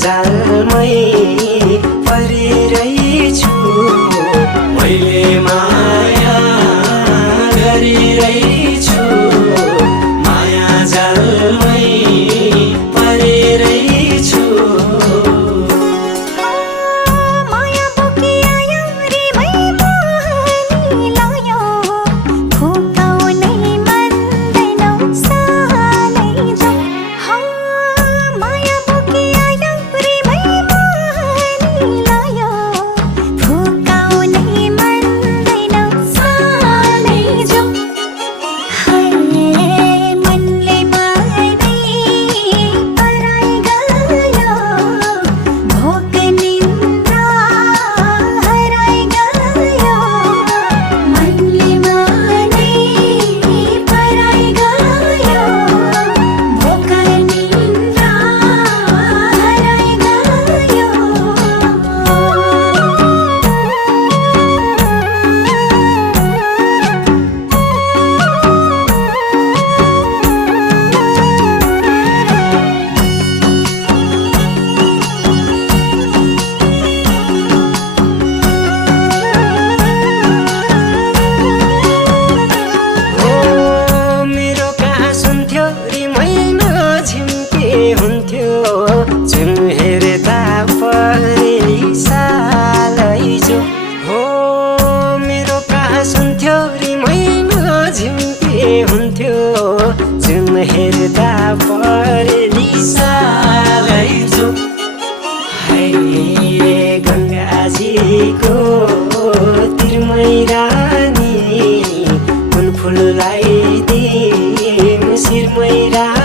जालमै परिरहेछु मैले माया गरिरहेछु माया जालमै परिरहेछु माया बोकी आयो रे मै मोहनी लायो फुकाउनै मान्दैनौ सालै जाऊ माया बोकी आयो रे मै मोहनी लायो फुकाउनै मान्दैनौ सालै जाऊ मनले मार्दै पराई गयो भोक निन्द्रा हराई गयो मनले मार्दै पराई गयो भोक निन्द्रा हराई गयो मेरो कहाँ सुन्थ्यो रिमैमा झिम्के हुन्थ्यो जुन हेर्दा परेली सालै जो हो मेरो कहाँ सुन्थ्यो रिमैमा झिम्के हुन्थ्यो जुन हेर्दा परेली सालै जो गङ्गाजीको तिरमै रानी कुन फुललाई दिम शिरमै रानी